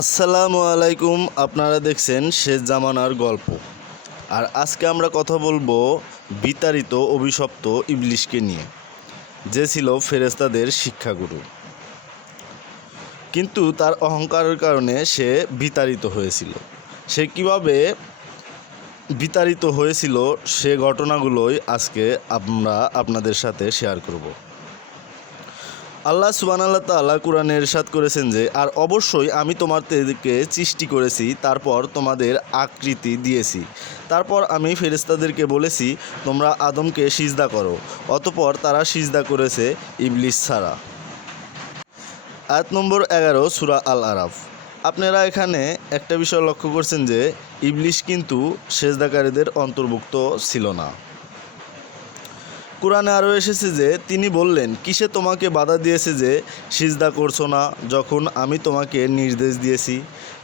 আসসালামু আলাইকুম। আপনারা দেখছেন শেষ জামানার গল্প। আর আজকে আমরা কথা বলবো বিতাড়িত অভিশপ্ত ইবলিশকে নিয়ে, যে ছিল ফেরেশতাদের শিক্ষাগুরু। কিন্তু তার অহংকারের কারণে সে বিতাড়িত হয়েছিল। সে কিভাবে বিতাড়িত হয়েছিল সে ঘটনাগুলোই আজকে আমরা আপনাদের সাথে শেয়ার করব। আল্লাহ সুবহানাহু তাআলা কুরআনে ইরশাদ করেছেন যে, আর অবশ্যই আমি তোমাদেরকে সৃষ্টি করেছি, তারপর তোমাদের আকৃতি দিয়েছি, তারপর আমি ফেরেশতাদেরকে বলেছি তোমরা আদমকে সিজদা করো, অতঃপর তারা সিজদা করেছে ইবলিস ছাড়া। আয়াত নম্বর 11 সূরা আল আরাফ। আপনারা এখানে একটা বিষয় লক্ষ্য করছেন যে ইবলিস কিন্তু সেজদাকারীদের অন্তর্ভুক্ত ছিল না। কুরআনে আরও এসেছে যে তিনি বললেন, কিসে তোমাকে বাধা দিয়েছে যে সিজদা করছো না, যখন আমি তোমাকে নির্দেশ দিয়েছি?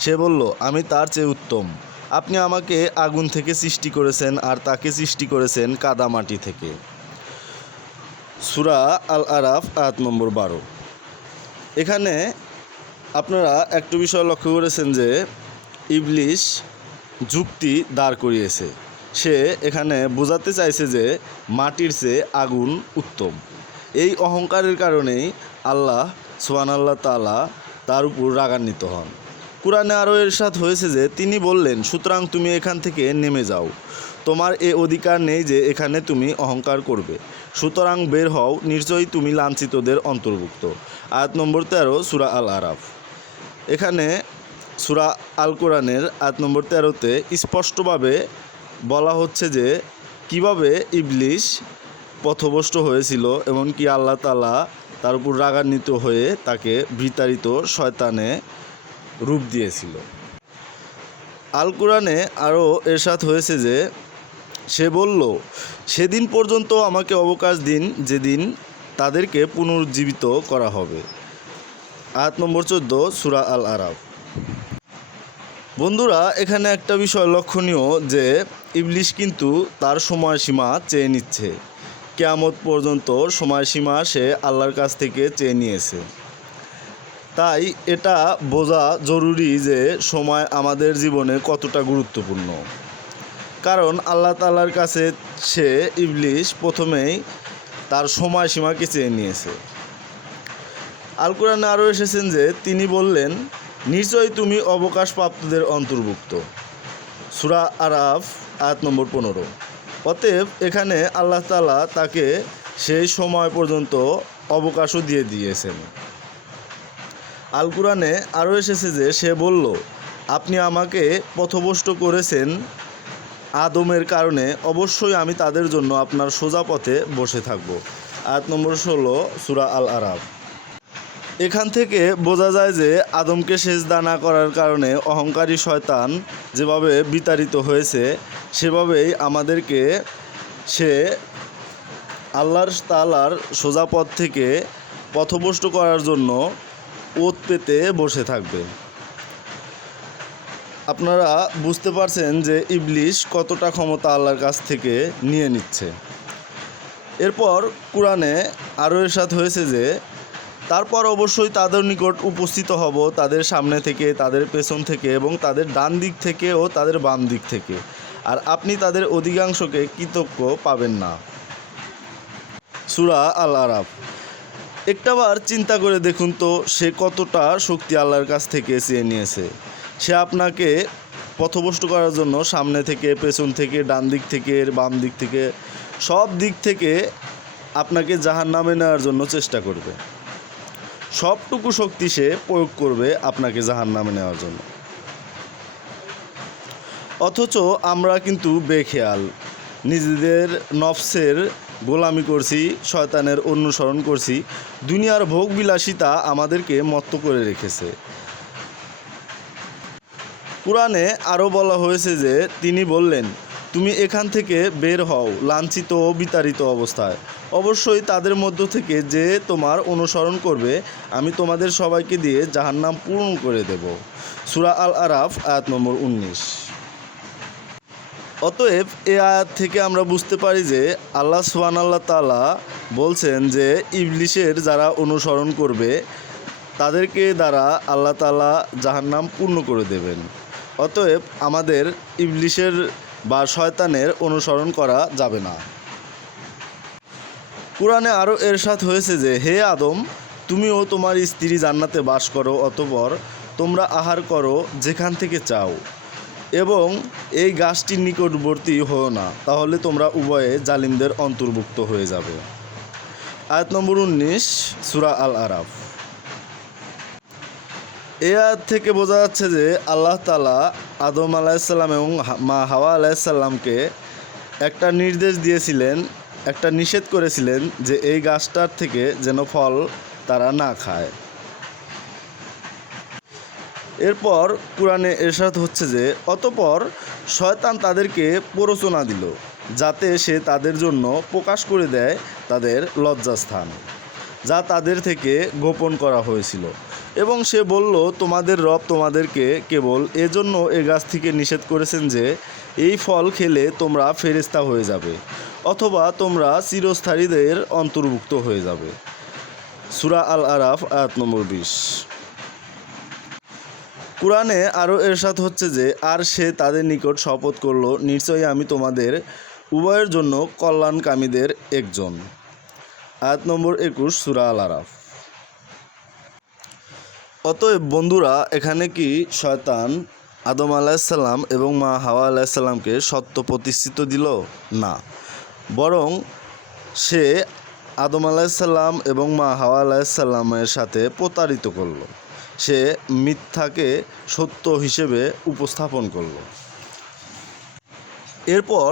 সে বলল, আমি তার চেয়ে উত্তম। আপনি আমাকে আগুন থেকে সৃষ্টি করেছেন আর তাকে সৃষ্টি করেছেন কাদামাটি থেকে। সূরা আল আরাফ আয়াত নম্বর 12। এখানে আপনারা একটু বিষয় লক্ষ্য করেছেন যে ইবলিস যুক্তি দাঁড় করিয়েছে। সে এখানে বোঝাতে চাইছে যে মাটির চেয়ে আগুন উত্তম। এই অহংকারের কারণেই আল্লাহ সুবহানাল্লাহ তাআলা তার উপর রাগান্বিত হন। কুরআনে আরও ইরশাদ হয়েছে যে তিনি বললেন, সুতরাং তুমি এখান থেকে নেমে যাও, তোমার এ অধিকার নেই যে এখানে তুমি অহংকার করবে, সুতরাং বের হও, নিশ্চয়ই তুমি লাঞ্ছিতদের অন্তর্ভুক্ত। আয়াত নম্বর 13 সূরা আল আরাফ। এখানে সূরা আল কোরআনের আয়াত নম্বর 13-তে স্পষ্টভাবে বলা হচ্ছে যে কিভাবে ইবলিস পথভ্রষ্ট হয়েছিল এবং কি আল্লাহ তাআলা তার উপর রাগান্বিত হয়ে তাকে বিতাড়িত শয়তানে রূপ দিয়েছিল। আল কোরআনে আরও এরশাদ হয়েছে যে সে বলল, সেদিন পর্যন্ত আমাকে অবকাশ দিন যেদিন তাদেরকে পুনরুজ্জীবিত করা হবে। আয়াত নম্বর 14 সূরা আল আরাফ। বন্ধুরা, এখানে একটা বিষয় লক্ষণীয় যে ইবলিস কিন্তু তার সময়সীমা চেয়ে নিচ্ছে। কিয়ামত পর্যন্ত সময়সীমা সে আল্লাহর কাছ থেকে চেয়ে নিয়েছে। তাই এটা বোঝা জরুরি যে সময় আমাদের জীবনে কতটা গুরুত্বপূর্ণ। কারণ আল্লাহ তাআলার কাছে সে ইবলিস প্রথমেই তার সময়সীমাকে চেয়ে নিয়েছে। আল কোরআনে আরও এসেছেন যে তিনি বললেন, নিশ্চয়ই তুমি অবকাশপ্রাপ্তদের অন্তর্ভুক্ত। সূরা আরাফ আয়াত নম্বর 15। অতএব এখানে আল্লাহ তাআলা তাকে সেই সময় পর্যন্ত অবকাশও দিয়ে দিয়েছেন। আল কোরআনে আরও এসেছে যে সে বলল, আপনি আমাকে পথভ্রষ্ট করেছেন আদমের কারণে, অবশ্যই আমি তাদের জন্য আপনার সোজা পথে বসে থাকব। আয়াত নম্বর 16 সূরা আল আরাফ। এখান থেকে বোঝা যায় যে আদমকে সেজদা না করার কারণে অহংকারী শয়তান যেভাবে বিতাড়িত হয়েছে, সেভাবেই আমাদেরকে সে আল্লাহর তাআলার সোজা পথ থেকে পথভ্রষ্ট করার জন্য ওত পেতে বসে থাকবে। আপনারা বুঝতে পারছেন যে ইবলিস কতটা ক্ষমতা আল্লাহর কাছ থেকে নিয়ে নিচ্ছে। এরপর কুরআনে আরও ইরশাদ হয়েছে যে তারপর অবশ্যই তাদের নিকট উপস্থিত হব, তাদের সামনে থেকে, তাদের পেছন থেকে এবং তাদের ডান দিক থেকে ও তাদের বাম দিক থেকে, আর আপনি তাদের অধিকাংশকে কৃতজ্ঞ পাবেন না। সূরা আল আরাফ। একটাবার চিন্তা করে দেখুন তো সে কতটা শক্তি আল্লাহর কাছ থেকে চেয়ে নিয়েছে। সে আপনাকে পথভ্রষ্ট করার জন্য সামনে থেকে, পেছন থেকে, ডান দিক থেকে, বাম দিক থেকে, সব দিক থেকে আপনাকে জাহান্নামে নেওয়ার জন্য চেষ্টা করবে। সবটুকু শক্তি সে প্রয়োগ করবে আপনাকে জাহান্নামে নেওয়ার জন্য। অথচ আমরা কিন্তু বেখেয়াল, নিজেদের নফসের গোলামি করছি, শয়তানের অনুসরণ করছি, দুনিয়ার ভোগবিলাসিতা আমাদেরকে মত্ত করে রেখেছে। কুরআনে আরও বলা হয়েছে যে তিনি বললেন, তুমি এখান থেকে বের হও লাঞ্ছিত ও বিতাড়িত অবস্থায়, অবশ্যই তাদের মধ্য থেকে যে তোমার অনুসরণ করবে আমি তোমাদের সবাইকে দিয়ে জাহান্নাম পূর্ণ করে দেব। সূরা আল আরাফ আয়াত নম্বর 19। অতএব এ আয়াত থেকে আমরা বুঝতে পারি যে আল্লাহ সুবহানাল্লাহ তাআলা বলছেন যে ইবলিসের যারা অনুসরণ করবে তাদেরকে দ্বারা আল্লাহ তাআলা জাহান্নাম পূর্ণ করে দেবেন। অতএব আমাদের ইবলিশের বা শয়তানের অনুসরণ করা যাবে না। কুরআনে আরও এরশাদ হয়েছে যে, হে আদম, তুমি ও তোমার স্ত্রী জান্নাতে বাস করো, অতঃপর তোমরা আহার করো যেখান থেকে চাও এবং এই গাছটির নিকটবর্তী হও না, তাহলে তোমরা উভয়ে জালিমদের অন্তর্ভুক্ত হয়ে যাবে। আয়াত নম্বর 19 সূরা আল আরাফ। এই আয়াত থেকে বোঝা যাচ্ছে যে আল্লাহ তাআলা আদম আলাইহিসসালাম এবং মা হাওয়া আলাইহিসসালামকে একটা নির্দেশ দিয়েছিলেন, একটা নিষেধ করেছিলেন যে এই গাছটার থেকে যেন ফল তারা না খায়। এরপর কুরআনে ইরশাদ হচ্ছে যে, অতঃপর শয়তান তাদেরকে প্ররোচনা দিল যাতে সে তাদের জন্য প্রকাশ করে দেয় তাদের লজ্জাস্থান, যা তাদের থেকে গোপন করা হয়েছিল, এবং সে বলল, তোমাদের রব তোমাদেরকে কেবল এজন্য এই গাছ থেকে নিষেধ করেছেন যে এই ফল খেলে তোমরা ফেরেশতা হয়ে যাবে অথবা তোমরা চিরস্থায়ীদের অন্তর্ভুক্ত হয়ে যাবে। সূরা আল আরাফ আয়াত নম্বর 20। কুরআনে আরও এরশাদ হচ্ছে যে, আর সে তাদের নিকট শপথ করল, নিশ্চয়ই আমি তোমাদের উভয়ের জন্য কল্যাণকামীদের একজন। আয়াত নম্বর 21 সূরা আল আরাফ। অতএব বন্ধুরা, এখানে কি শয়তান আদম আলাইহিসসালাম এবং মা হাওয়া আলাইহিসসালামকে সত্য প্রতিষ্ঠিত দিল? না, বরং সে আদম আলাইহিসসালাম এবং মা হাওয়া আলাইহিসসালামের সাথে প্রতারিত করল। সে মিথ্যাকে সত্য হিসেবে উপস্থাপন করল। এরপর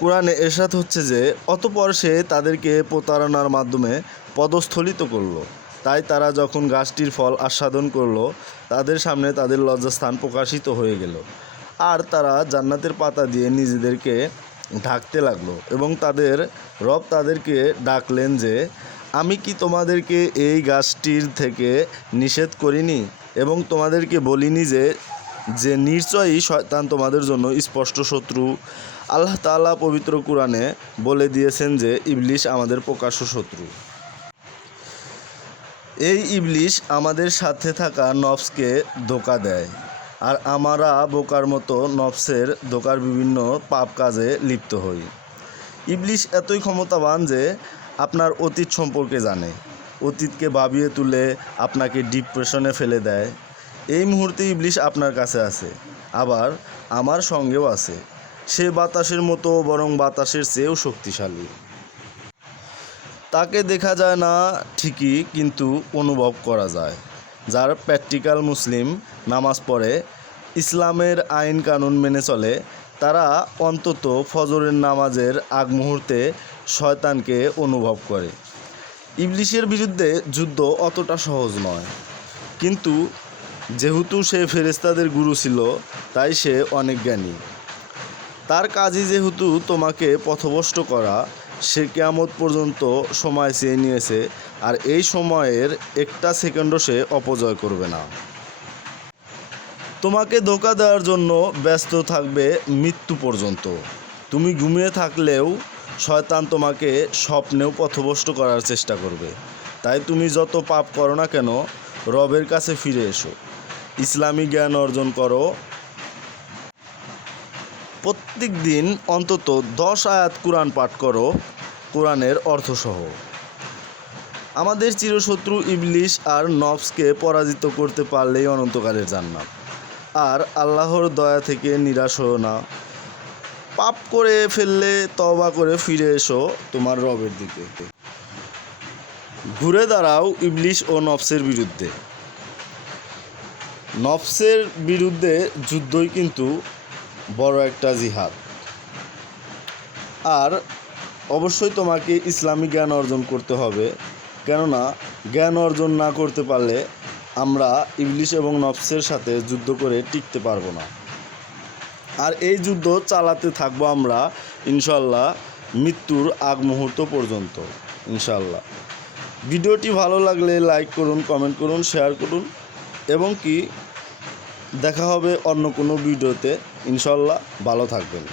কুরআনে ইরশাদ হচ্ছে যে, অতঃপর সে তাদেরকে প্রতারণার মাধ্যমে পদস্খলিত করল। তাই তারা যখন গাছটির ফল আস্বাদন করল, তাদের সামনে তাদের লজ্জাস্থান প্রকাশিত হয়ে গেল, আর তারা জান্নাতের পাতা দিয়ে নিজেদেরকে ঢাকতে লাগলো এবং তাদের রব তাদেরকে ডাকলেন যে, আমি কি তোমাদেরকে এই গাছটির থেকে নিষেধ করিনি এবং তোমাদেরকে বলিনি যে নিশ্চয়ই শয়তান তোমাদের জন্য স্পষ্ট শত্রু? আল্লাহ তাআলা পবিত্র কুরআনে বলে দিয়েছেন যে ইবলিশ আমাদের প্রকাশ্য শত্রু। এই ইবলিশ আমাদের সাথে থাকা নফসকে ধোঁকা দেয়, আর আমরা বোকার মতো নফসের ধোঁকার বিভিন্ন পাপ কাজে লিপ্ত হই। ইবলিশ এতই ক্ষমতাবান যে আপনার অতীত সম্পর্কে জানে, অতীতকে ভাবিয়ে তুলে আপনাকে ডিপ্রেশনে ফেলে দেয়। এই মুহূর্তে ইবলিশ আপনার কাছে আছে, আবার আমার সঙ্গেও আছে। সে বাতাসের মতো, বরং বাতাসের চেয়েও শক্তিশালী। তাকে দেখা যায় না ঠিকই, কিন্তু অনুভব করা যায়। যার প্র্যাকটিক্যাল মুসলিম, নামাজ পড়ে, ইসলামের আইন কানুন মেনে চলে, তারা অন্তত ফজরের নামাজের আগ মুহূর্তে শয়তানকে অনুভব করে। ইবলিশের বিরুদ্ধে যুদ্ধ অতটা সহজ নয়, কিন্তু যেহেতু সে ফেরেশতাদের গুরু ছিল, তাই সে অনেক জ্ঞানী। তার কাজই যেহেতু তোমাকে পথভ্রষ্ট করা, সে কিয়ামত পর্যন্ত সময় চেয়ে নিয়েছে, আর এই সময়ের একটা সেকেন্ডও সে অপচয় করবে না। তোমাকে ধোঁকা দেওয়ার জন্য ব্যস্ত থাকবে মৃত্যু পর্যন্ত। তুমি ঘুমিয়ে থাকলেও শয়তান তোমাকে স্বপ্নেও পথভ্রষ্ট করার চেষ্টা করবে। তাই তুমি যত পাপ করো না কেন, রবের কাছে ফিরে এসো, ইসলামী জ্ঞান অর্জন করো। প্রত্যেক দিন অন্তত 10 আয়াত কুরআন পাঠ করো, কোরআনের অর্থসহ। আমাদের চিরশত্রু ইবলিশ আর নফসকে পরাজিত করতে পারলেই অনন্তকালের জান্নাত। আর আল্লাহর দয়া থেকে নিরাশ হও না। পাপ করে ফেললে তওবা করে ফিরে এসো তোমার রবের দিকে। ঘুরে দাঁড়াও ইবলিশ ও নফসের বিরুদ্ধে। নফসের বিরুদ্ধে যুদ্ধই কিন্তু বড় একটা জিহাদ। আর অবশ্যই তোমাকে ইসলামী জ্ঞান অর্জন করতে হবে, কেননা জ্ঞান অর্জন না করতে পারলে আমরা ইবলিশ এবং নফসের সাথে যুদ্ধ করে টিকতে পারবো না। আর এই যুদ্ধ চালাতে থাকবো আমরা ইনশাল্লাহ মৃত্যুর আগ মুহূর্ত পর্যন্ত ইনশাল্লাহ। ভিডিওটি ভালো লাগলে লাইক করুন, কমেন্ট করুন, শেয়ার করুন, এবং কি দেখা হবে অন্য কোনো ভিডিওতে ইনশাল্লাহ। ভালো থাকবেন।